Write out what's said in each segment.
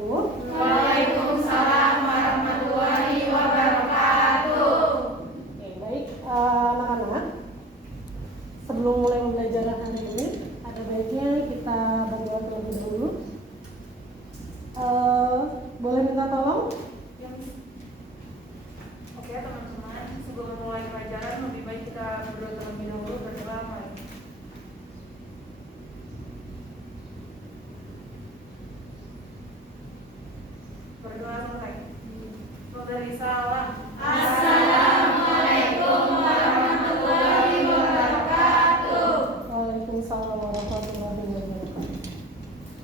wabarakatuh. Waalaikumsalam warahmatullahi wabarakatuh. Oke, baik anak-anak. Sebelum mulai pembelajaran hari ini, ada baiknya kita berdoa terlebih dahulu. Boleh minta tolong? Oke teman-teman, sebelum mulai pelajaran lebih baik kita berdoa terlebih dahulu. Berdoa mulai. Berdoa selesai. Memberi salam. Assalamualaikum warahmatullahi wabarakatuh. Waalaikumsalam warahmatullahi wabarakatuh.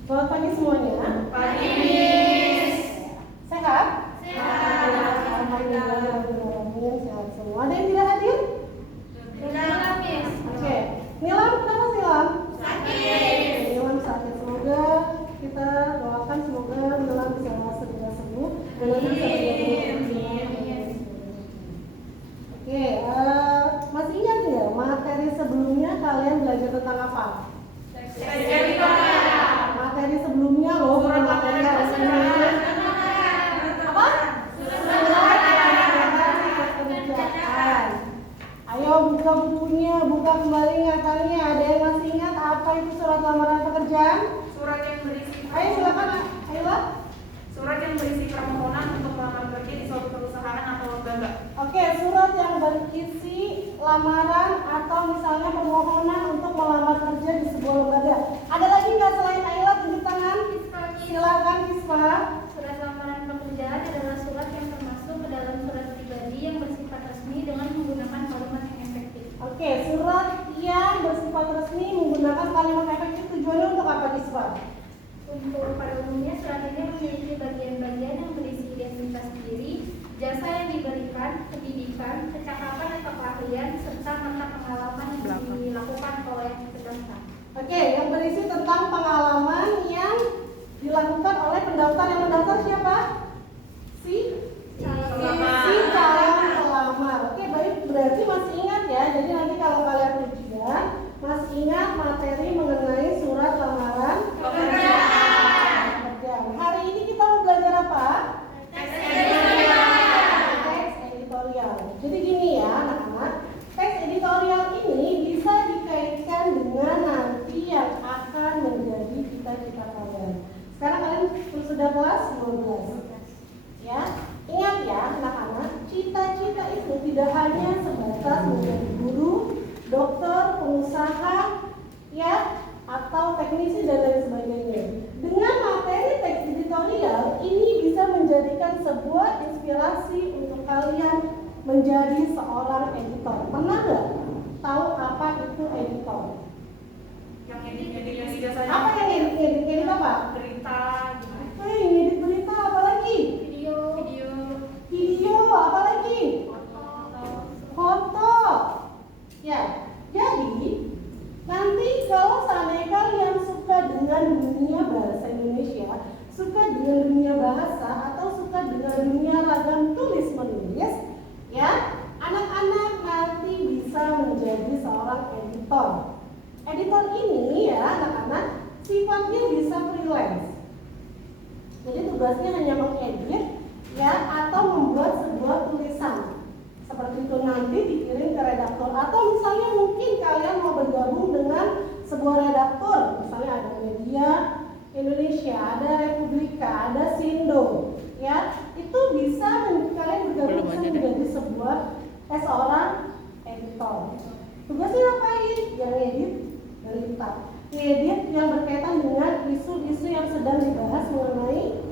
Selamat pagi semuanya. Pagi Miss. Sehat? Sehat. Alhamdulillah, sehat semua. Ada yang tidak hadir? Tidak Miss. Oke. Nilam, kenapa sih Nilam? Sakit. Nilam sakit. Semoga kita doakan semoga Nilam bisa segera sembuh dan nanti bisa bergabung. Oke, masih ingat ya materi sebelumnya kalian belajar tentang apa? Materi sebelumnya loh, bukan materi hari ini. Apa? Surat pekerjaan. Ayo buka bukunya, buka kembali ingatannya. Ada yang masih ingat apa itu surat lamaran pekerjaan? Surat yang berisi. Ayo silakan, ayolah. Surat yang berisi permohonan untuk melamar kerja di suatu perusahaan atau lembaga. Oke, surat yang berisi lamaran atau misalnya permohonan untuk melamar kerja di sebuah lembaga. Ada lagi nggak selain Ayla? Tunjuk tangan. Silakan Kisma. Surat lamaran pekerjaan adalah surat yang termasuk ke dalam surat pribadi yang bersifat resmi dengan menggunakan kalimat yang efektif. Oke, surat yang bersifat resmi menggunakan kalimat efektif tujuannya untuk apa Kisma? Untuk pada umumnya surat ini memiliki bagian-bagian yang berisi identitas diri, jasa yang diberikan, pendidikan, kecakapan atau keahlian, serta mata pengalaman yang dilakukan oleh pendaftar. Oke, yang berisi tentang pengalaman yang dilakukan oleh pendaftar. Yang mendaftar siapa? Si calon pelamar. Oke, baik, berarti masih ingat ya. Jadi nanti kalau kalian ujian masih ingat materi mengenai surat lamaran pekerjaan. Hari ini kita mau belajar apa? Teks editorial. Jadi gini ya anak-anak, teks editorial ini bisa dikaitkan dengan nanti yang akan menjadi cita-cita kalian. Sekarang kalian sudah kelas 12. Ya, ingat ya anak-anak, cita-cita itu tidak hanya sebatas menjadi guru, dokter, pengusaha, ya, atau teknisi dan lain sebagainya. Dengan materi teks editorial ini bisa menjadikan sebuah inspirasi untuk kalian menjadi seorang editor. Pernah nggak tahu apa itu editor? Yang edit biasanya. Apa yang edit apa? Berita gitu. Edit berita apa lagi? Video apa lagi? Foto. Ya, jadi nanti kalau seandainya kalian suka dengan dunia bahasa Indonesia, suka dengan dunia bahasa atau suka dengan dunia ragam tulis menulis, ya, anak-anak nanti bisa menjadi seorang editor. Editor ini ya anak-anak sifatnya bisa freelance. Jadi tugasnya hanya mengedit ya atau membuat sebuah tulisan. Seperti itu nanti dikirim ke redaktur atau misalnya mungkin kalian mau bergabung dengan sebuah redaktur, misalnya ada Media Indonesia, ada Republika, ada Sindo, ya itu bisa kalian bergabung bisa menjadi seorang editor. Tugasnya ngapain? Yang edit berita, edit yang berkaitan dengan isu-isu yang sedang dibahas mengenai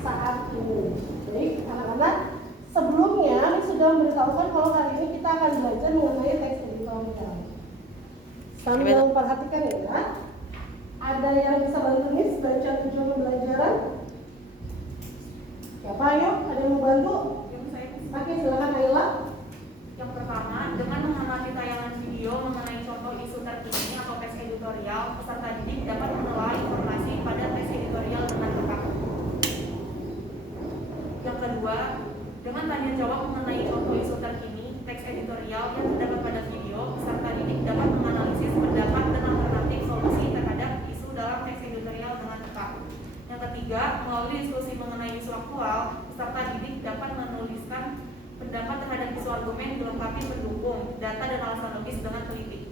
saat ini. Baik anak-anak, sebelumnya ini sudah memberitahukan kalau hari ini kita akan belajar mengenai teks editorial. Sambil memperhatikan ya, ada yang bisa bantu Miss baca tujuan pembelajaran? Siapa ayo? Ada yang mau bantu? Oke, silakan Ayla. Yang pertama, dengan mengamati tayangan video mengenai contoh isu terkini atau teks editorial, peserta didik dapat menelaah informasi pada teks editorial dengan tepat. Yang kedua, dengan tanya jawab mengenai contoh isu terkini, teks editorial yang terdapat pada video, peserta didik dapat menganalisis pendapat dan alternatif solusi terhadap isu dalam teks editorial dengan tepat. Yang ketiga, melalui diskusi faktual, peserta didik dapat menuliskan pendapat terhadap isu argumen dilengkapi pendukung, data dan alasan logis dengan teliti.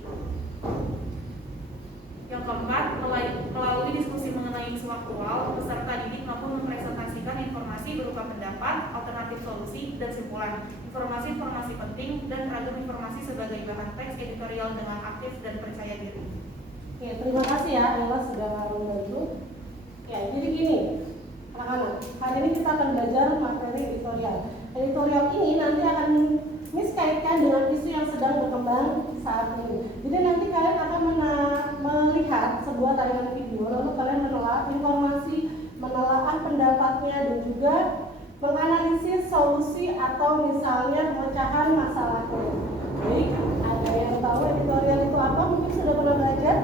Yang keempat, melalui diskusi mengenai isu aktual, peserta didik mampu mempresentasikan informasi berupa pendapat, alternatif solusi, dan simpulan, informasi-informasi penting, dan ragam informasi sebagai bahan teks editorial dengan aktif dan percaya diri. Oke, terima kasih ya Ella sudah membantu. Ya, jadi gini, anak-anak, hari ini kita akan belajar materi editorial. Editorial ini nanti akan kaitkan dengan isu yang sedang berkembang saat ini. Jadi nanti kalian akan melihat sebuah tayangan video, lalu kalian menelaah informasi, menelaah pendapatnya, dan juga menganalisis solusi atau misalnya pemecahan masalahnya. Baik, ada yang tahu editorial itu apa? Mungkin sudah pernah belajar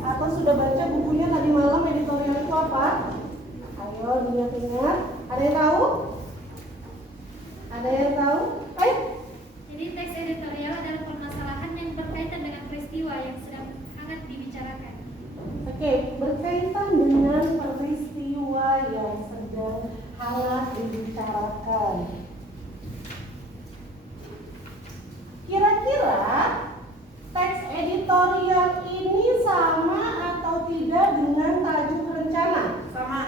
atau sudah baca bukunya tadi malam. Editorial itu apa? Ayo diingat-ingat. Ada yang tahu? Ada yang tahu? Ayo. Jadi teks editorial adalah permasalahan yang berkaitan dengan peristiwa yang sedang hangat dibicarakan. Oke, berkaitan dengan peristiwa yang sedang hangat dibicarakan. Kira-kira teks editorial ini sama atau tidak dengan tajuk rencana? Sama.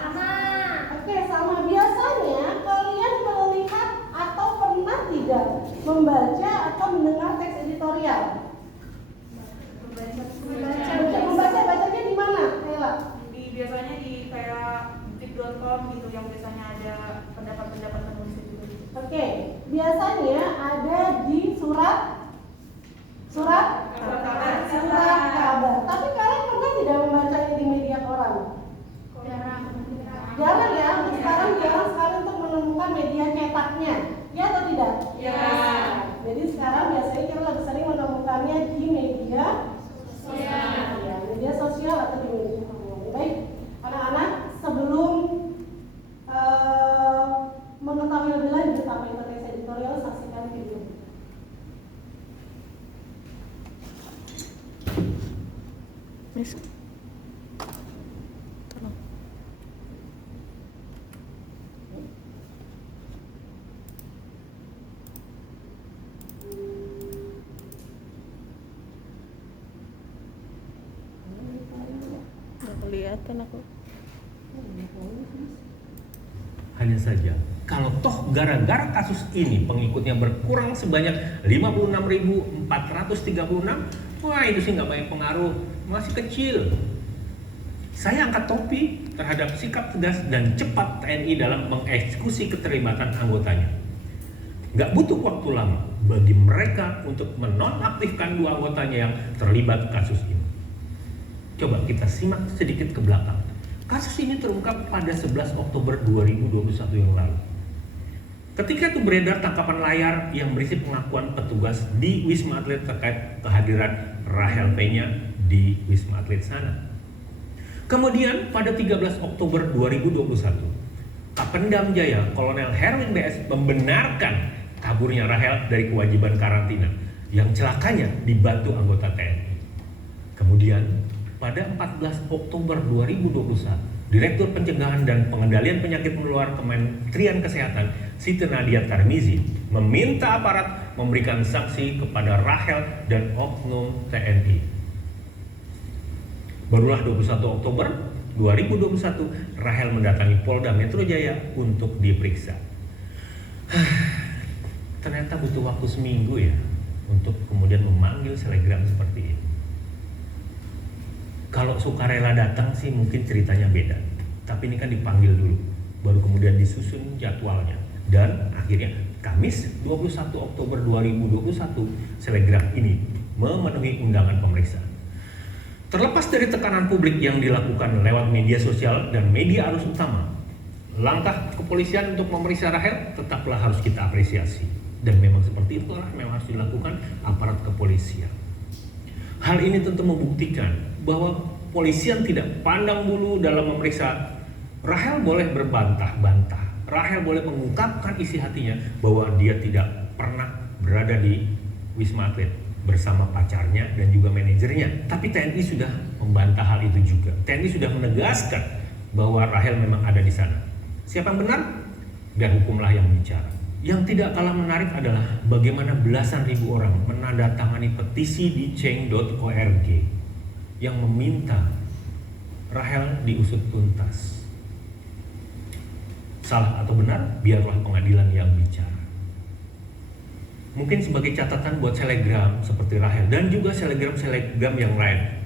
Oke, sama. Biasanya kalian melihat atau pernah tidak membaca atau mendengar teks editorial? Bacanya di mana, Ella? Biasanya di kayak detik.com gitu, yang biasanya ada pendapat-pendapat penulis itu. Oke, biasanya ada di surat kabar. Tapi kalian pernah tidak membacanya di media koran? Jarang ya, sekarang jarang sekali untuk menemukan media cetaknya. Ya atau tidak? Ya. Jadi sekarang biasanya kita lebih sering menemukannya di media sosial. Ya, media sosial atau di media koran. Baik, anak-anak, sebelum mengetahui lebih lanjut apa itu teks editorial, saksikan video. Miss, tolong. Nggak kelihatan aku. Hanya saja, kalau toh gara-gara kasus ini pengikutnya berkurang sebanyak 56.436, wah itu sih nggak banyak pengaruh, masih kecil. Saya angkat topi terhadap sikap tegas dan cepat TNI dalam mengeksekusi keterlibatan anggotanya. Nggak butuh waktu lama bagi mereka untuk menonaktifkan 2 anggotanya yang terlibat kasus ini. Coba kita simak sedikit ke belakang. Kasus ini terungkap pada 11 Oktober 2021 yang lalu. Ketika itu beredar tangkapan layar yang berisi pengakuan petugas di Wisma Atlet terkait kehadiran Rahel Fenya di Wisma Atlet sana. Kemudian pada 13 Oktober 2021, Kapendam Jaya Kolonel Herwin BS membenarkan kaburnya Rahel dari kewajiban karantina yang celakanya dibantu anggota TNI. Kemudian pada 14 Oktober 2021, Direktur Pencegahan dan Pengendalian Penyakit Menular Kementerian Kesehatan Siti Nadia Tarmizi meminta aparat memberikan sanksi kepada Rahel dan oknum TNI. Barulah 21 Oktober 2021, Rahel mendatangi Polda Metro Jaya untuk diperiksa. Ternyata butuh waktu seminggu ya untuk kemudian memanggil selegram seperti ini. Kalau sukarela datang sih mungkin ceritanya beda, tapi ini kan dipanggil dulu, baru kemudian disusun jadwalnya. Dan akhirnya Kamis 21 Oktober 2021 selegram ini memenuhi undangan pemeriksaan. Terlepas dari tekanan publik yang dilakukan lewat media sosial dan media arus utama, langkah kepolisian untuk memeriksa Rahel tetaplah harus kita apresiasi. Dan memang seperti itulah memang harus dilakukan aparat kepolisian. Hal ini tentu membuktikan bahwa polisian tidak pandang bulu dalam memeriksa. Rahel boleh berbantah-bantah, Rahel boleh mengungkapkan isi hatinya bahwa dia tidak pernah berada di Wisma Atlet bersama pacarnya dan juga manajernya. Tapi TNI sudah membantah hal itu juga. TNI sudah menegaskan bahwa Rahel memang ada di sana. Siapa yang benar? dan hukumlah yang bicara. Yang tidak kalah menarik adalah bagaimana belasan ribu orang menandatangani petisi di change.org yang meminta Rahel diusut tuntas. Salah atau benar, biarlah pengadilan yang bicara. Mungkin sebagai catatan buat selegram seperti Rahel dan juga selegram yang lain,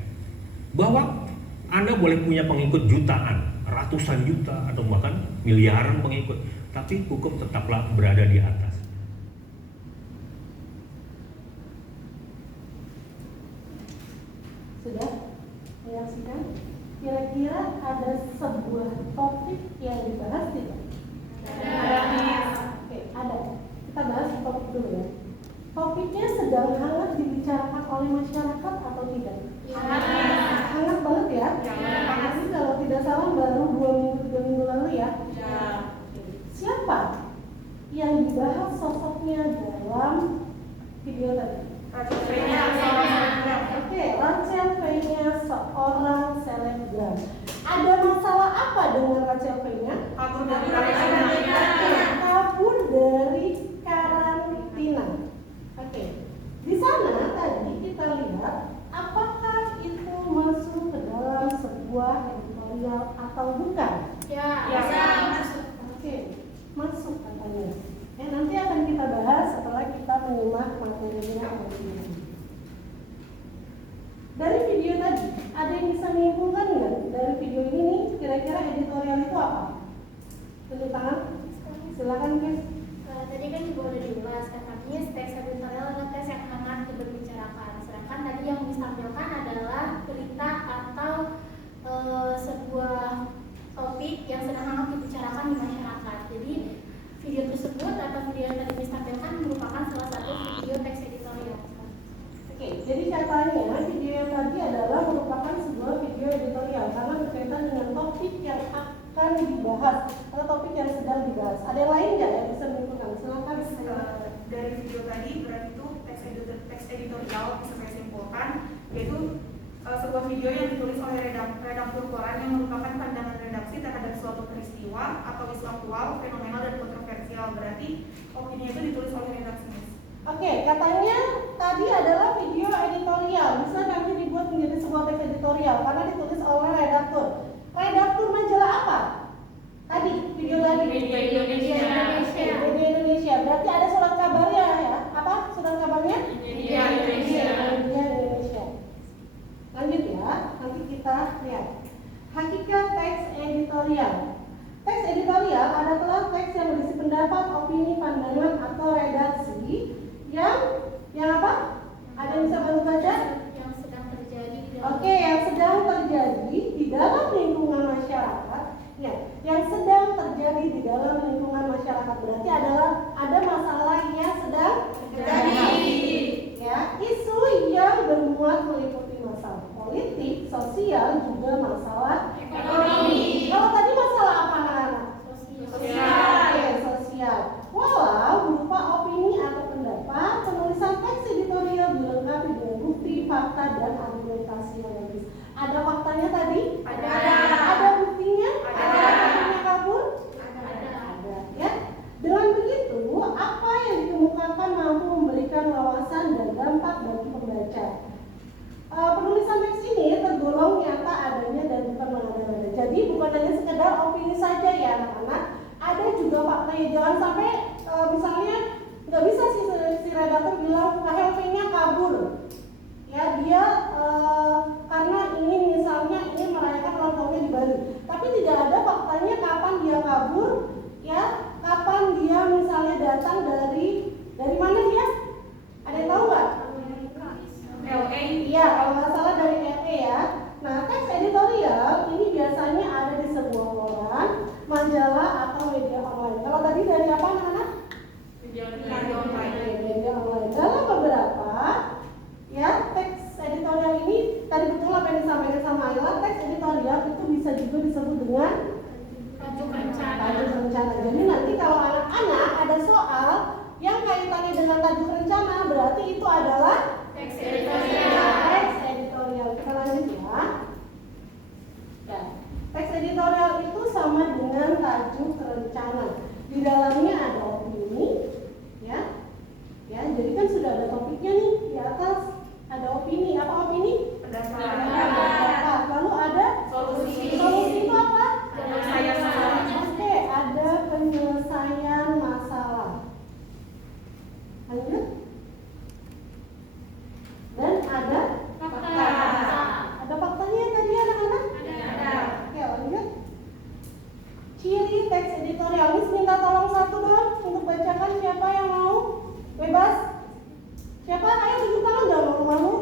bahwa Anda boleh punya pengikut jutaan, ratusan juta atau bahkan miliaran pengikut, tapi hukum tetaplah berada di atas. Sudah menyaksikan? Kira-kira ada sebuah topik yang dibahas tidak? Oke, ada. Kita bahas topik dulu ya. Topiknya sedang hangat dibicarakan oleh masyarakat atau tidak? Hangat banget ya? Jadi kalau tidak salah baru 2 minggu lalu ya? Siapa yang dibahas sosoknya dalam video tadi? Oke, Rachel V-nya seorang selebgram. Ada masalah apa dengan Rachel V-nya? Kabur dari karantina. Oke, di sana tadi kita lihat apakah itu masuk ke dalam sebuah editorial atau bukan? Oke, masuk katanya. Nanti akan kita bahas setelah kita menyimak materinya. Dari video tadi, ada yang bisa menyimpulkan nggak dari video ini nih, kira-kira editorial itu apa? Tunjuk tangan. Silakan guys. Tadi kan juga udah dibahas kan, artinya teks editorial adalah teks yang hangat diberbicarakan. Sedangkan tadi yang ditampilkan adalah berita atau sebuah topik yang sedang hangat dibicarakan di masyarakat. Jadi video tersebut atau video yang tadi ditampilkan merupakan salah satu video teks editorial. Oke, jadi katanya video yang tadi adalah merupakan sebuah video editorial karena berkaitan dengan topik yang akan dibahas atau topik yang sedang dibahas. Ada yang lain nggak yang bisa menentukan? Silakan. Dari video tadi berarti itu teks editorial bisa saya simpulkan, yaitu sebuah video yang ditulis oleh redaktur koran yang merupakan pandangan redaksi terhadap suatu peristiwa atau isu aktual, fenomenal dan kontroversial. Berarti opini itu ditulis oleh redaksinya. Oke, katanya tadi adalah video editorial. Bisa nanti dibuat menjadi sebuah teks editorial karena ditulis oleh redaktur. Redaktur majalah apa? Tadi video tadi. Media Indonesia. Media Indonesia. Berarti ada surat kabarnya ya? Apa surat kabarnya? Media Indonesia. Media Indonesia. Lanjut ya. Nanti kita lihat. Hakikat teks editorial. Teks editorial adalah teks yang berisi pendapat, opini, pandangan atau redaksi yang apa? Ada yang bisa bantu baca? Yang sedang terjadi di Oke, yang sedang terjadi di dalam lingkungan masyarakat. Ya, yang sedang terjadi di dalam lingkungan masyarakat berarti adalah ada masalah yang sedang terjadi. Ya, isu yang bermuat meliputi masalah politik, sosial, juga masalah ekonomi. Kalau tadi masalah apa anak-anak? sosial. Oke, sosial. Walau berupa opini atau pendapat, penulisan teks editorial dilengkapi dengan bukti, fakta, dan argumentasi yang logis. Ada faktanya tadi? Ada. Ada buktinya? Ada. Buktinya kabur? Ada. Ya. Dengan begitu, apa yang dikemukakan mampu memberikan wawasan dan dampak bagi pembaca. Penulisan teks ini tergolong nyata adanya dan bukan mengada-ngada. Jadi bukan hanya sekedar opini saja ya anak-anak. Ada juga faktanya. Jangan sampai misalnya nggak bisa si redaktur bilang Rahel V-nya kabur. Ya dia karena ingin misalnya ingin merayakan ulang tahunnya di Bali. Tapi tidak ada faktanya kapan dia kabur, ya kapan dia misalnya datang dari mana dia? Ada yang tahu nggak? LA. Iya, kalau nggak salah dari LA ya. Nah, teks editorial ini biasanya ada di sebuah koran, majalah atau media online. Kalau tadi dari apa anak-anak? Media online. Media online. Dalam beberapa ya teks editorial ini tadi betul apa yang disampaikan sama Ayla, teks editorial itu bisa juga disebut dengan Tajuk rencana. tajuk rencana. Jadi nanti kalau anak-anak ada soal yang kaitannya dengan tajuk rencana berarti itu adalah Teks editorial. teks editorial. Kita lanjut ya. Ya, teks editorial itu sama dengan tajuk rencana. Di dalam teks editorial. Miss minta tolong satu dong untuk bacakan, siapa yang mau? Bebas. Siapa? Ayo tunjuk tangan, jangan malu-malu.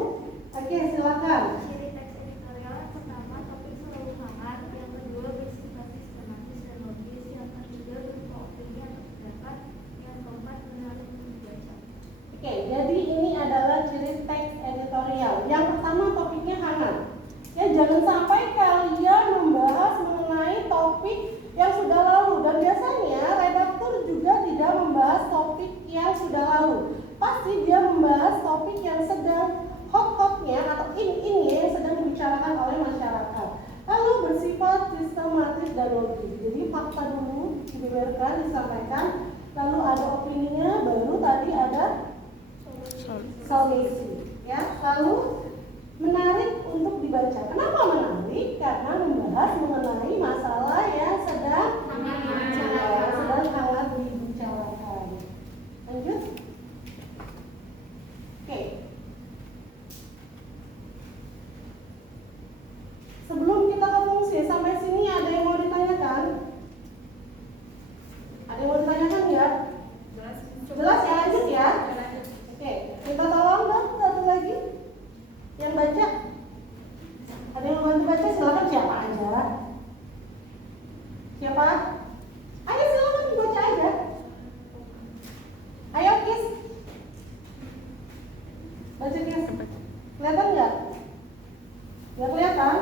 Oke, silakan. Ciri teks editorial yang pertama, topik selalu hangat. Yang kedua, bersifat sistematis dan logis. Yang ketiga, berupa opini atau pendapat. Yang keempat, menarik untuk dibaca. Oke, jadi ini adalah ciri teks editorial. Yang pertama, topiknya hangat. Ya, jangan sampai kalian membahas mengenai topik yang sudah lalu. Dan biasanya redaktur juga tidak membahas topik yang sudah lalu. Pasti dia membahas topik yang sedang hot-hotnya atau in-innya yang sedang dibicarakan oleh masyarakat. Lalu bersifat sistematis dan logis. Jadi fakta dulu dibeberkan, disampaikan. Lalu ada opininya, baru tadi ada solusi. Ya, lalu menarik untuk dibaca. Kenapa menarik? Karena membahas mengenai masalah yang sedang hangat dibicarakan. Lanjut. Oke. Sebelum kita ke fungsi, sampai sini ada yang mau ditanyakan? Ada yang mau ditanyakan ya? Jelas ya, lanjut ya. Oke, minta tolong dong satu lagi yang baca. Ada yang mau bantu baca, silakan. Siapa aja? Siapa? Ayo silakan baca aja. Ayo Kis, baca Kis. Kelihatan nggak? Nggak kelihatan?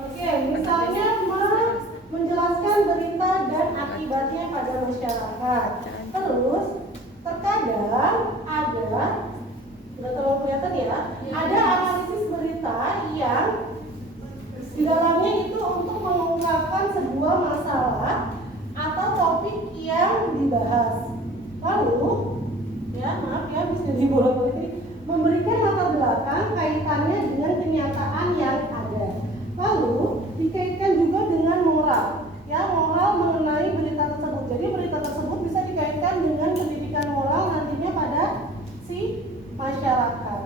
Oke, misalnya menjelaskan berita dan akibatnya pada masyarakat. Terus terkadang ada, sudah terlalu kelihatan ya, ada analisis berita yang di dalamnya itu untuk mengungkapkan sebuah masalah atau topik yang dibahas. Lalu, ya maaf ya, bisa dibolak-balik, memberikan latar belakang kaitannya dengan kenyataan yang ada. Lalu dikaitkan juga dengan moral, ya moral mengenai berita tersebut. Jadi berita tersebut bisa dikaitkan dengan pendidikan moral nantinya pada si masyarakat.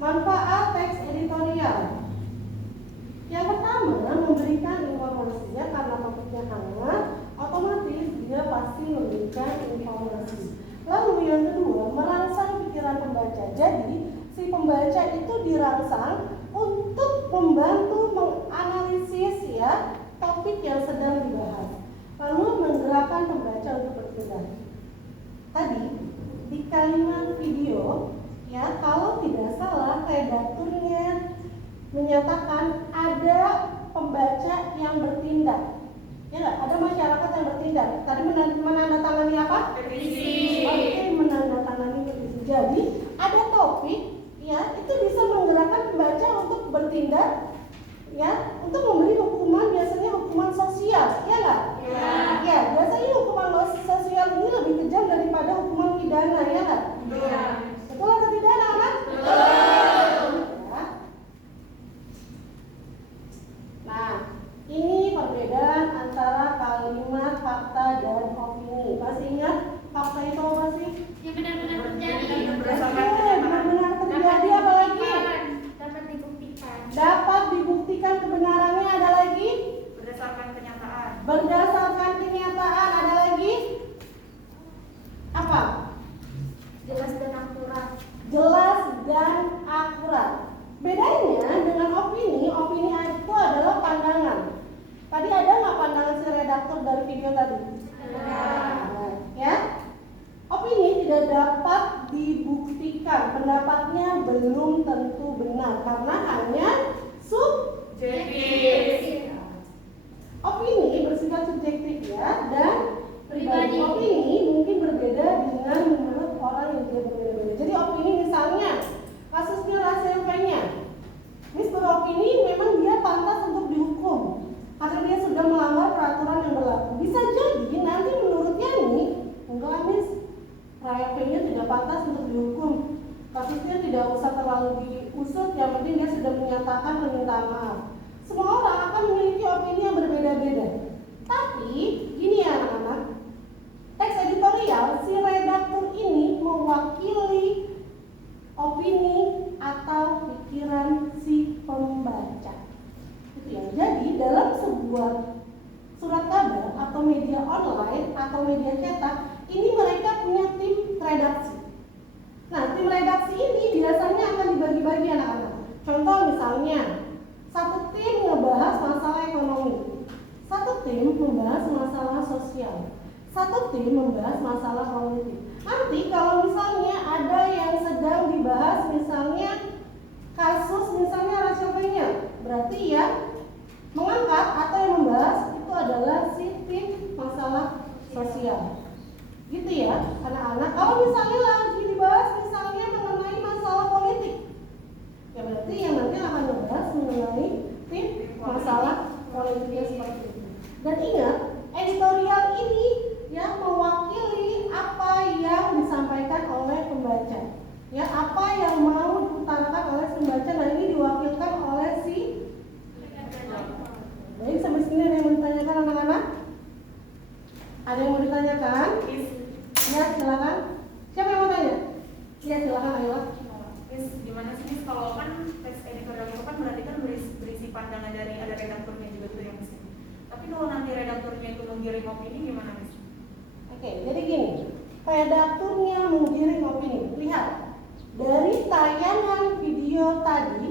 Manfaat teks editorial. Yang pertama, memberikan informasinya karena topiknya hangat, otomatis dia pasti memberikan informasi. Lalu yang kedua, merangsang pikiran pembaca. Jadi si pembaca itu dirangsang untuk membantu menganalisis ya topik yang sedang dibahas. Lalu menggerakkan pembaca untuk bertindak. Tadi di kalimat video ya, kalau tidak salah redakturnya menyatakan ada pembaca yang bertindak. Ya nggak? Ada masyarakat yang bertindak. Tadi menandatangani apa? Petisi. Oke, menandatangani petisi. Jadi ada topik ya, itu bisa menggerakkan pembaca untuk bertindak ya, untuk memberi hukuman, biasanya hukuman sosial, ya nggak? Ya. Ya, biasanya hukuman sosial ini lebih kejam daripada hukuman pidana, ya nggak? Ya. Betul atau tidak, anak-anak? Betul. Ya. Nah, ini perbedaan antara kalimat fakta dan opini. Masih ingat fakta itu apa sih? Yang benar-benar terjadi. Benar-benar terjadi, apa lagi? Dapat dibuktikan. Dapat dibuktikan kebenarannya, ada lagi? Berdasarkan kenyataan. Berdasarkan kenyataan, ada lagi? Apa? Jelas dan akurat. Jelas dan akurat. Bedanya dengan opini, opini itu adalah pandangan. Tadi ada nggak pandangan si redaktur dari video tadi? Ada. Ya? Opini tidak dapat dibuktikan, pendapatnya belum tentu benar karena hanya Subjektif. Opini bersifat subjektif ya, dan pribadi. Pribadi. Opini mungkin berbeda dengan menurut orang yang juga berbeda-beda. Jadi opini misalnya kasusnya Rachel Fenya, Miss beropini memang dia pantas untuk dihukum karena dia sudah melanggar peraturan yang berlaku. Bisa jadi nanti menurutnya nih, enggak Miss, Rachel Fenya tidak pantas untuk dihukum. Kasusnya tidak usah terlalu diusut, yang penting dia sudah menyatakan permintaan maaf. Semua orang akan memiliki opini yang berbeda-beda. Tapi gini ya anak-anak, teks editorial si redaktur ini mewakili opini atau pikiran si pembaca. Itu ya. Jadi dalam sebuah atau media online atau media cetak, ini mereka punya tim redaksi. Nah, tim redaksi ini biasanya akan dibagi-bagi anak-anak. Contoh misalnya, satu tim ngebahas masalah ekonomi, satu tim membahas masalah sosial, satu tim membahas masalah politik. Nanti kalau misalnya ada yang sedang dibahas misalnya kasus misalnya Rachel Fenya, berarti yang mengangkat atau yang membahas itu adalah si tim masalah sosial. Gitu ya anak-anak. Kalau misalnya lagi dibahas misalnya mengenai masalah politik, ya berarti yang nanti akan membahas mengenai tim masalah politiknya seperti itu. Dan ingat, editorial ini yang mewakili apa yang disampaikan oleh pembaca, ya apa yang mau diutarakan oleh pembaca. Nah ini diwakilkan oleh si. Baik, sampai sini ada yang mau ditanyakan anak-anak? Ada yang mau ditanyakan? Ya silakan. Siapa yang mau tanya? Ya silakan Ayla. Gimana sih Miss, kalau kan teks editorial itu kan berarti kan berisi pandangan dari ada redakturnya juga tuh yang Miss. Tapi kalau nanti redakturnya itu menggiring opini gimana Miss? Oke, jadi gini, redakturnya menggiring opini. Lihat, dari tayangan video tadi,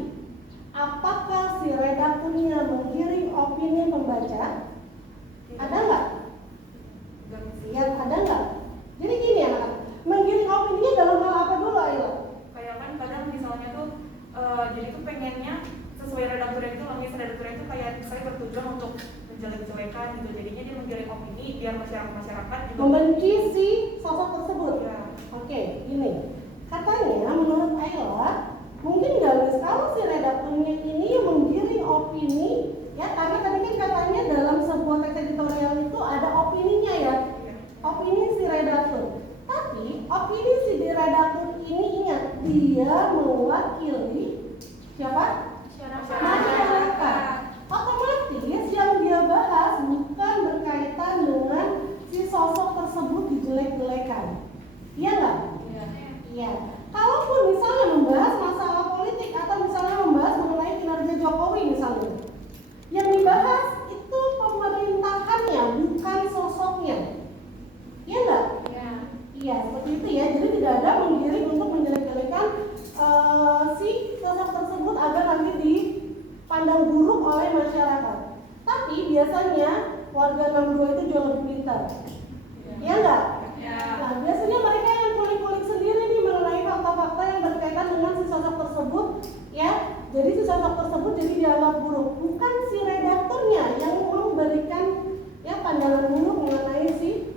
apakah si redakturnya menggiring opini pembaca? Ada nggak? Lihat, ada nggak? Jadi gini ya, menggiring opininya dalam hal apa dulu, Ayla? Kayak kan kadang misalnya tuh, jadi tuh pengennya sesuai redakturnya itu, redakturnya itu kayak saya bertujuan untuk menjelek-jelekan gitu, jadinya dia menggiring opini biar masyarakat juga membenci si sosok tersebut. Ya. Oke, gini, katanya menurut Ayla, mungkin nggak Miss kalau si redakturnya ini menggiring opini, ya karena tadi kan katanya dalam sebuah teks editorial itu ada opininya ya, opini si redaktur. Tapi opini si redaktur ini ingat, dia mewakili siapa? Masyarakat. Otomatis yang dia bahas bukan berkaitan dengan si sosok tersebut dijelek-jelekan. Iya nggak? Iya. Kalaupun misalnya membahas masalah politik atau misalnya membahas mengenai kinerja Jokowi misalnya, yang dibahas itu pemerintahannya bukan sosoknya. Iya nggak? Iya, seperti itu ya. Jadi tidak ada menggiring untuk menjelek-jelekan si sosok tersebut agar nanti dipandang buruk oleh masyarakat. Tapi biasanya warga 62 itu jauh lebih pintar. Iya nggak? Nah, biasanya mereka yang kulik-kulik sendiri nih mengenai fakta-fakta yang berkaitan dengan si sosok tersebut, ya. Jadi si sosok tersebut jadi dianggap buruk, bukan si redakturnya yang memberikan ya pandangan buruk mengenai si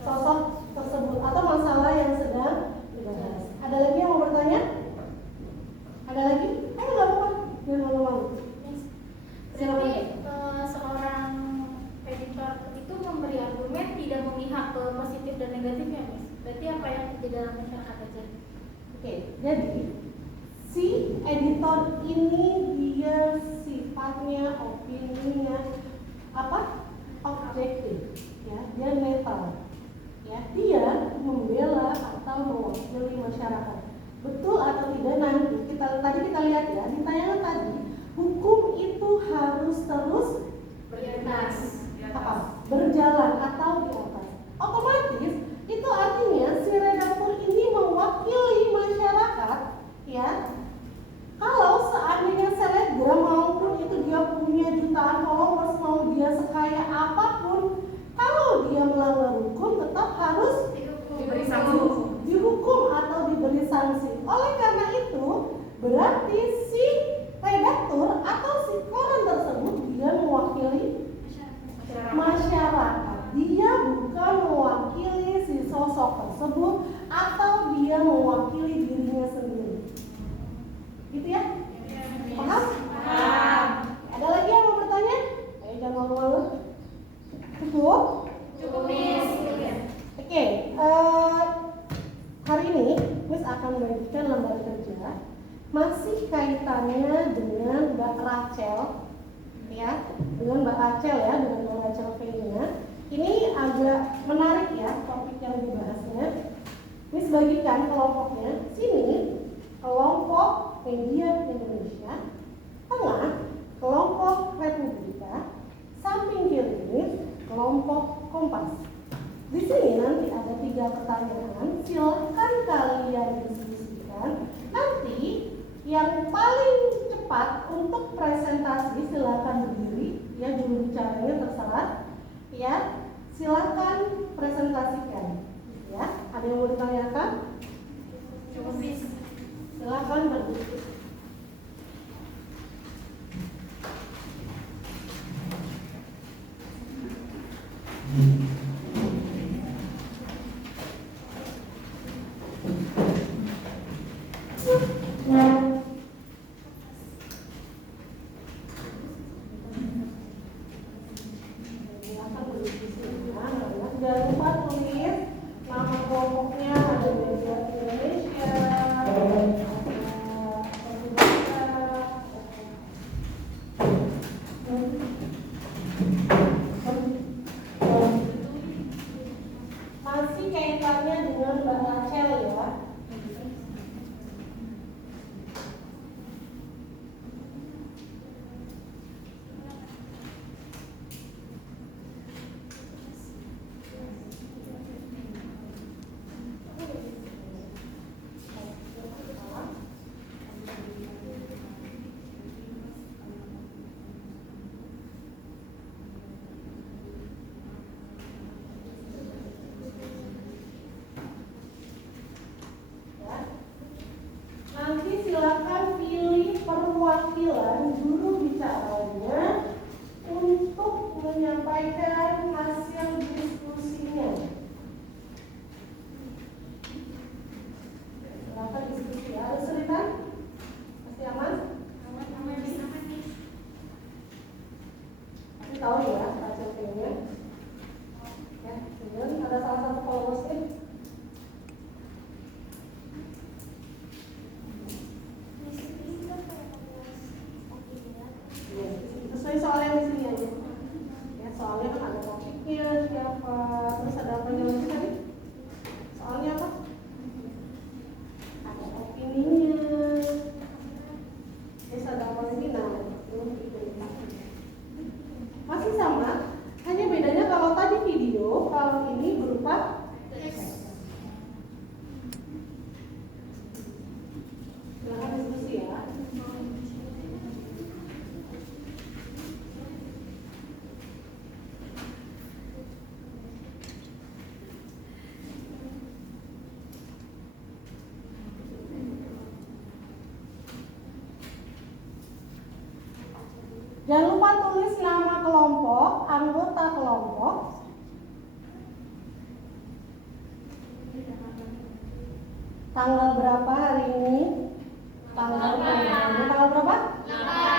sosok tersebut atau masalah yang sedang dibahas. Ada lagi yang mau bertanya? Ada lagi? Ayo nggak apa-apa, jangan malu-malu. Berarti seorang editor itu memberi argumen tidak memihak ke positif dan negatifnya, Miss. Berarti apa yang terjadi dalam masyarakat aja? Oke, jadi si editor ini dia sifatnya, opininya apa? Objektif, ya, dia netral. Ya, dia membela atau mewakili masyarakat. Betul atau tidak nanti tadi kita lihat ya di tayangan tadi, hukum itu harus terus berjalan atau di atas. Otomatis itu artinya si redaktur ini mewakili masyarakat, ya. Kalau seandainya selebgram maupun itu dia punya jutaan followers, mau dia sekaya apapun, kalau dia melanggar hukum tetap harus diberi sanksi, dihukum atau diberi sanksi. Oleh karena itu, berarti si redaktur atau si koran tersebut dia mewakili masyarakat. Dia bukan mewakili si sosok tersebut atau dia mewakili dirinya sendiri. Gitu ya? Paham? Ada lagi yang mau bertanya? Ayo jangan malu-malu. Cukup? Miss. Oke, hari ini Miss akan membagikan lembar kerja masih kaitannya dengan Mbak Rachel, ya, dengan Mbak Rachel ya, dengan Mbak Rachel Fenya. Ini agak menarik ya topik yang dibahasnya. Miss bagikan kelompoknya. Sini kelompok Media Indonesia, tengah kelompok Republika, samping kiri Miss kelompok Kompas. Di sini nanti ada 3 pertanyaan, silahkan kalian diskusikan. Nanti yang paling cepat untuk presentasi silahkan berdiri, ya juru bicaranya terserah, ya silahkan presentasikan. Ya, ada yang mau ditanyakan? Cukup, Miss. Silahkan berdiri. Jangan lupa tulis nama kelompoknya, ada media Indonesia, masih kaitannya dengan Mbak Rachel ya. Nanti silakan pilih perwakilan juru bicaranya untuk menyampaikan hasil diskusinya. Silakan diskusi. Ada kesulitan? Masih aman? Masih tahu ya hasil filmnya? Ya, kemudian ada salah satu followersnya. Sesuai soal yang di sini aja. Ya, soalnya kan ada topiknya siapa, terus ada apa yang lagi tadi? Soalnya apa? Ada opininya. Terus ada apa lagi? Nah, itu. Masih sama, hanya bedanya kalau tadi video, kalau ini berupa teks. Silahkan diskusi ya. Jangan lupa tulis nama kelompok, anggota kelompok, tanggal berapa hari ini, tanggal berapa? 8.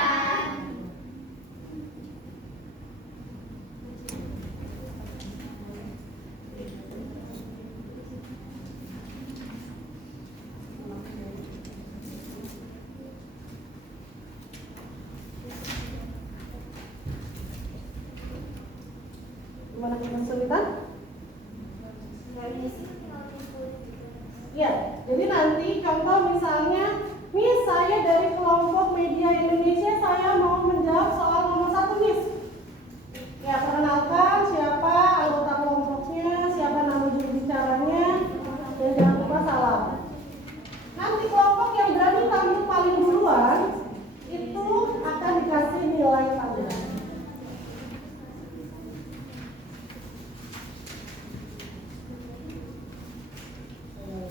Gimana kesulitan? Ya, jadi nanti contoh misalnya, Miss saya dari kelompok media Indonesia, saya mau menjawab soal nomor 1, Miss. Ya, perkenalkan siapa anggota kelompoknya, siapa nama juru bicaranya, dan jangan lupa salam. Nanti kelompok yang berani tampil paling duluan itu akan dikasih nilai tambahan.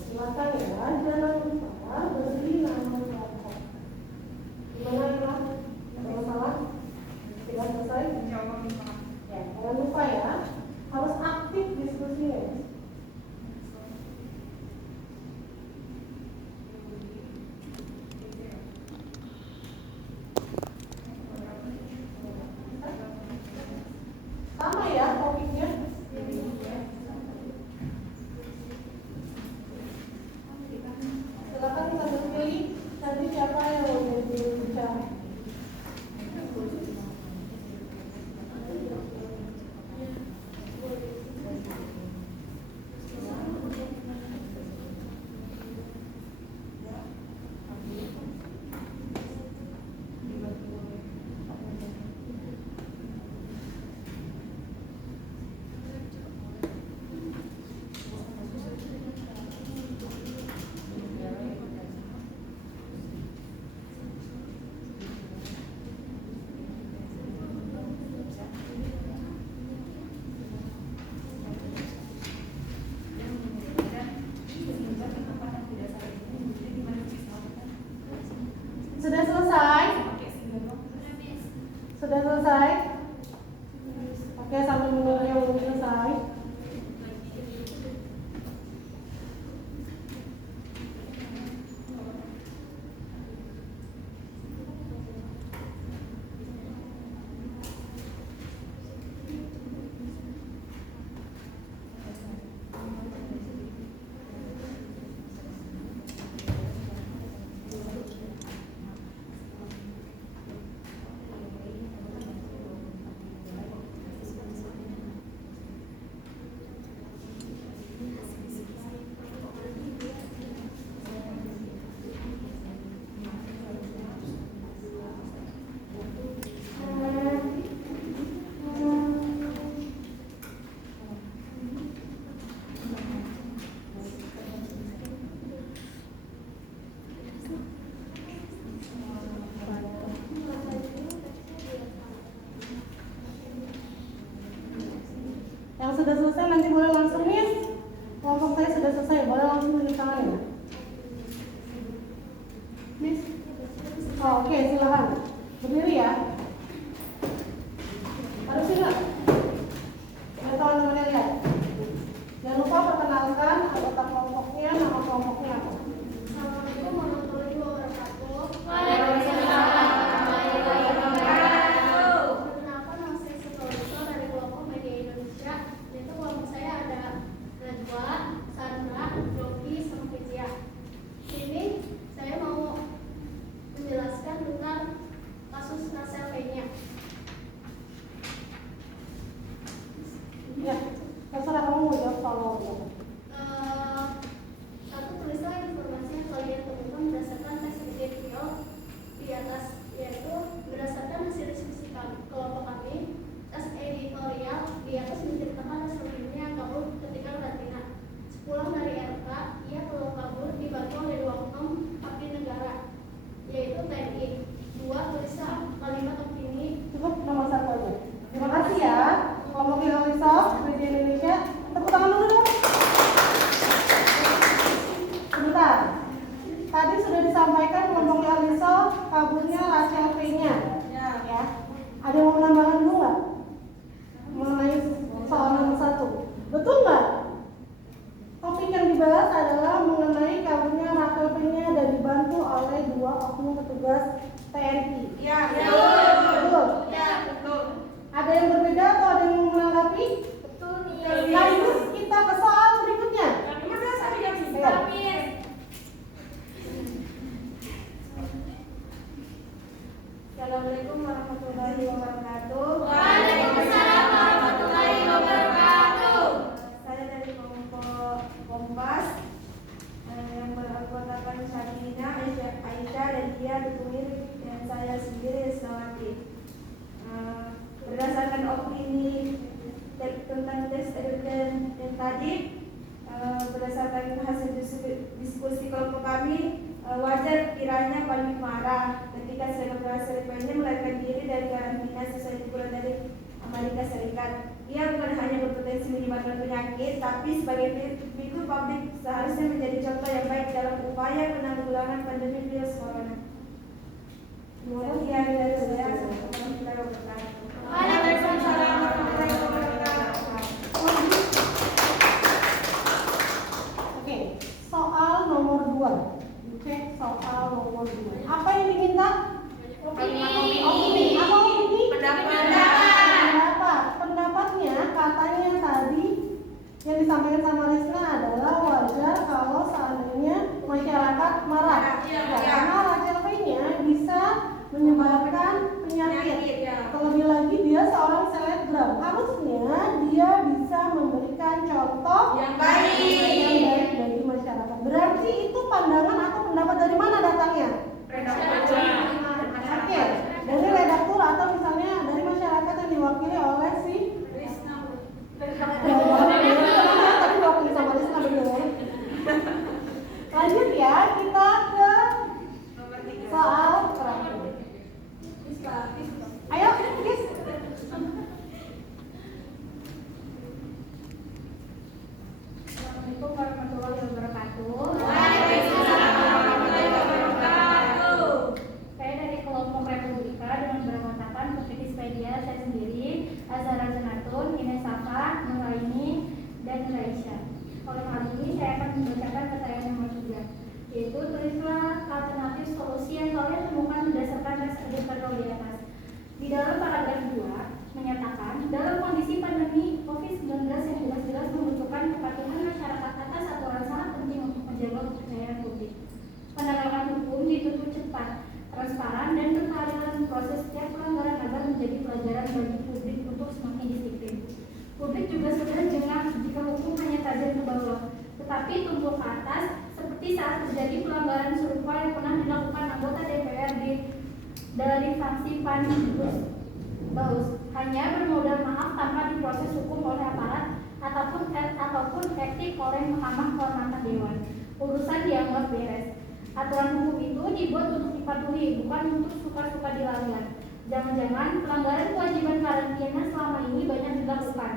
Silakan ya, jangan lupa beri nama kelompok. Gimana ya? Ada masalah? Sudah selesai? Ya, jangan lupa ya, harus aktif diskusinya. Sama ya topiknya. Silakan sambil pilih nanti siapa yang mau jadi bicara. sambil menunggu yang belum selesai. Yang sudah selesai nanti boleh langsung Miss. Kelompok saya sudah selesai, boleh langsung tunjuk tangan ya. Miss. Oh, oke, silakan. Berdiri ya. Harus tidak? Ya teman-teman lihat. Jangan lupa perkenalkan anggota kelompoknya, nama kelompoknya apa. Assalamualaikum warahmatullahi wabarakatuh. Perkenalkan, nama saya Sutorisho dari kelompok Media Indonesia. Yaitu kelompok saya ada Najwa, Sandra, Joki, sama Kezia. Sini saya mau menjelaskan tentang kasus Nasel lainnya. Ya, terserah kamu mau jawab soal apa. Satu, tulislah informasi yang kalian temukan berdasarkan tes editorial di atas, yaitu berdasarkan hasil diskusi kelompok kami. Tes editorial di atas menceritakan hasil ilmiah yang kabur ketika karantina. Sepulang dari RK, ia keluar kabur dibantu oleh 2 oknum abdi negara, yaitu TNI. 2, tulislah kalimat opini. Cukup nomor 1 aja. Terima kasih ya. Kelompok Indonesia, Media Indonesia. Tepuk tangan dulu dong. Sebentar. Tadi sudah disampaikan kelompok Indonesia kaburnya Rachel P-nya. Ya. Ada yang mau menambahkan dulu nggak? Mengenai soal nomor 1. Betul nggak? Topik yang dibahas adalah mengenai kaburnya Rachel P-nya dan dibantu oleh 2 oknum petugas TNI. Ya, Betul. ya, betul. Ada yang berbeda atau ada yang menanggapi? Betul nih. Lanjut kita ke soal berikutnya. Ayo. Assalamualaikum warahmatullahi wabarakatuh. Waalaikumsalam warahmatullahi wabarakatuh. Saya dari kelompok Kompas yang beranggotakan Syarina, Aisyah, dan dia Dukuir, dan saya sendiri Isnawati. Berdasarkan opini tentang tes editorial yang tadi, berdasarkan hasil diskusi kelompok kami, wajar kiranya paling marah ketika selebgram lainnya melarikan diri dari karantina sesuai aturan dari Amerika Serikat. Ia bukan hanya berpotensi menyebabkan penyakit, tapi sebagai figur publik seharusnya menjadi contoh yang baik dalam upaya penanggulangan pandemi virus corona. Sekian dari saya. Waalaikumsalam warahmatullahi wabarakatuh. Oke, soal nomor 2. Oke, soal nomor 2. Apa yang diminta? Opini. Apa opini? Pendapat. Pendapatnya katanya tadi yang disampaikan sama Rizna adalah wajar kalau seandainya masyarakat marah. Karena Rachel P-nya bisa menyebabkan penyakit. Terlebih lagi dia seorang selebgram. Harusnya dia bisa memberikan contoh Yang baik. bagi masyarakat. Berarti itu pandangan atau pendapat dari mana datangnya? Oke, dari redaktur atau misalnya dari masyarakat yang diwakili oleh si tadi diwakili sama Rizna, bener. Lanjut ya, kita ke soal terakhir. Ayo, guys. Assalamualaikum warahmatullahi wabarakatuh. Waalaikumsalam warahmatullahi wabarakatuh. Saya dari kelompok Republika dengan beranggotakan Wikipedia saya sendiri, Azhar sanksi panibus baus, hanya bermodal maaf tanpa diproses hukum oleh aparat ataupun etik oleh Mahkamah Kehormatan Dewan. Urusan dianggap beres. Aturan hukum itu dibuat untuk dipatuhi, bukan untuk suka-suka dilanggar. Jangan-jangan pelanggaran kewajiban karantina selama ini banyak dilakukan.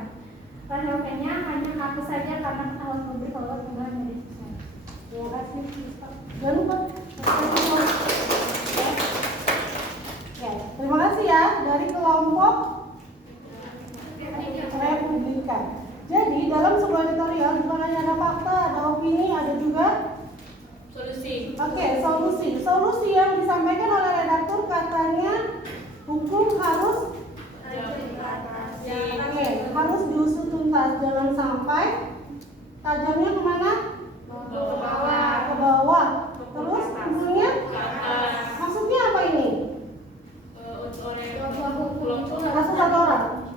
Relevannya hanya aku saja karena harus memberitahu penggunaan media sosial. Terima kasih. Jangan lupa. Ya, terima kasih ya dari kelompok Republikan. Jadi dalam sebuah editorial bukan hanya ada fakta, ada opini, ada juga Solusi. Oke, solusi. Solusi yang disampaikan oleh redaktur katanya hukum harus harus diusut tuntas. Jangan sampai tajamnya kemana? Ke bawah. Terus ujungnya? Maksudnya apa ini? Kasus satu orang.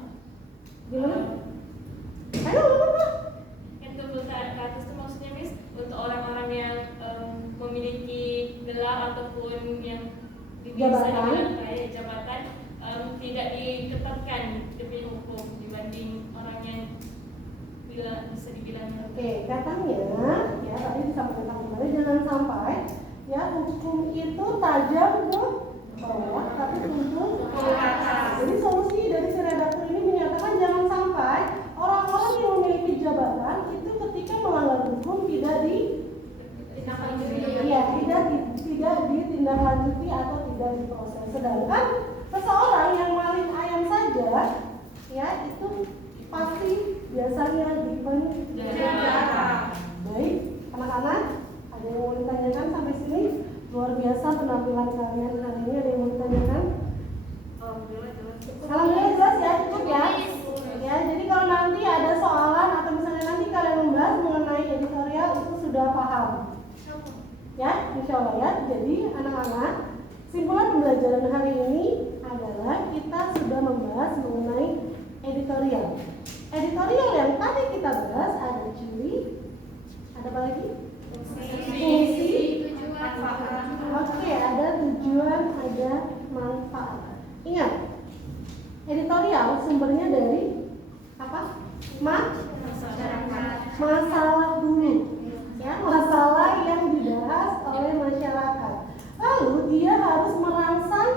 Gimana? Ayo, apa? Itu kasus itu maksudnya Miss untuk orang-orang yang memiliki gelar ataupun yang Jabatan. jabatan tidak diketatkan demi hukum dibanding orang yang bisa dibilang. Oke, katanya ya tadi disampaikan kembali jangan sampai ya hukum itu tajam ke bawah tapi tuntun ke atas. Jadi solusi dari si redaktur ini menyatakan jangan sampai orang-orang yang memiliki jabatan itu ketika melanggar hukum tidak ditindaklanjuti atau tidak diproses. Sedangkan seseorang yang maling ayam saja ya itu pasti biasanya dipenjara. Baik, anak-anak, ada yang mau ditanyakan sampai sini? Luar biasa penampilan kalian hari ini. Ada yang mau ditanyakan? Alhamdulillah jelas ya, cukup ya. Ya, jadi kalau nanti ada soalan atau misalnya nanti kalian membahas mengenai editorial itu sudah paham. Ya, insya Allah ya. Jadi anak-anak, simpulan pembelajaran hari ini adalah kita sudah membahas mengenai editorial. Editorial yang tadi kita bahas ada ciri, ada apa lagi? Fungsi, oke, ada tujuan, ada manfaat. Ingat, editorial sumbernya dari apa? Masalah dulu, ya, masalah yang dibahas oleh masyarakat. Lalu dia harus merangsang,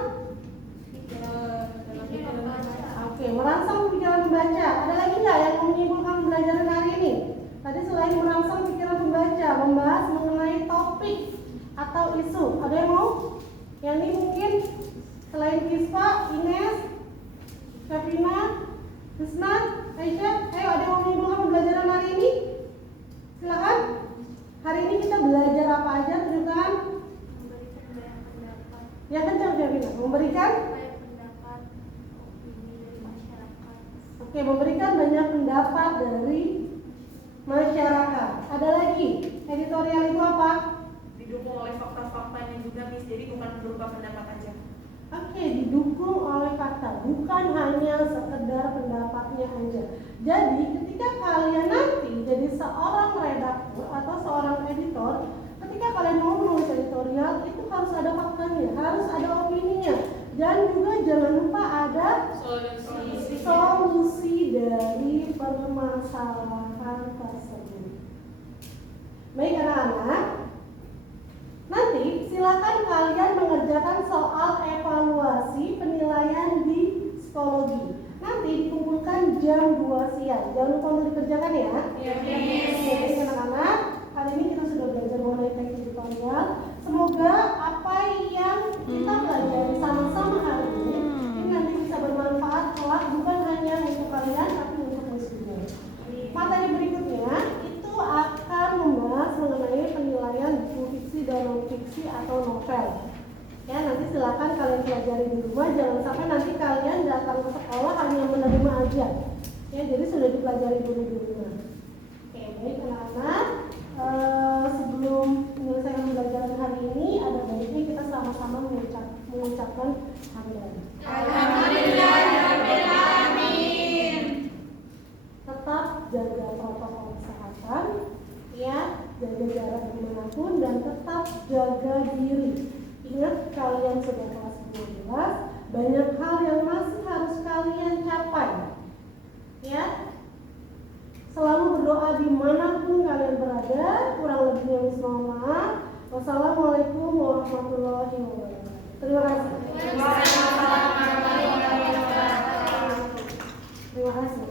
merangsang pikiran pembaca. Ada lagi nggak yang menyimpulkan pembelajaran hari ini? Tadi selain merangsang pikiran pembaca, membahas mengenai topik atau isu. Ada yang mau? Yang ini mungkin selain Kispa, Ines, Kevina, Husna, Aisyah, ayo ada yang mau menyimpulkan pembelajaran hari ini? Silakan. Hari ini kita belajar apa aja? Tunjukkan. Ya kencang Kevina. Memberikan? Oke, memberikan banyak pendapat dari masyarakat. Ada lagi, editorial itu apa? Didukung oleh fakta-faktanya juga, Miss. Jadi bukan berupa pendapat aja. Oke, didukung oleh fakta, bukan hanya sekedar pendapatnya aja. Jadi ketika kalian nanti jadi seorang redaktur atau seorang editor, ketika kalian mau menulis editorial itu harus ada faktanya, harus ada opininya, dan juga jangan lupa ada solusi dari permasalahan tersebut. Baik anak-anak, nanti silakan kalian mengerjakan soal evaluasi penilaian di psikologi. Nanti dikumpulkan jam 2 siang. Jangan lupa untuk dikerjakan ya. Baik anak-anak, hari ini kita sudah belajar mengenai teknik editorial. Semoga apa yang kita pelajari sama-sama hari ini nanti bisa bermanfaat kelak, bukan hanya untuk kalian tapi untuk musuhnya. Materi berikutnya itu akan membahas mengenai penilaian buku fiksi dan non fiksi atau novel. Ya, nanti silakan kalian pelajari di rumah, jangan sampai nanti kalian datang ke sekolah hanya menerima aja. Ya, jadi sudah dipelajari dulu di rumah. Oke, baik anak-anak. Sebelum menyelesaikan pembelajaran hari ini, ada baiknya kita sama-sama mengucapkan Alhamdulillah. Tetap jaga protokol kesehatan, ya, jaga jarak dimanapun dan tetap jaga diri. Ingat kalian sudah kelas 12, banyak hal yang masih harus kalian capai. Ya, selalu berdoa dimanapun kalian berada. Kurang lebihnya Miss mohon maaf. Wassalamualaikum warahmatullahi wabarakatuh. Terima kasih. Terima kasih.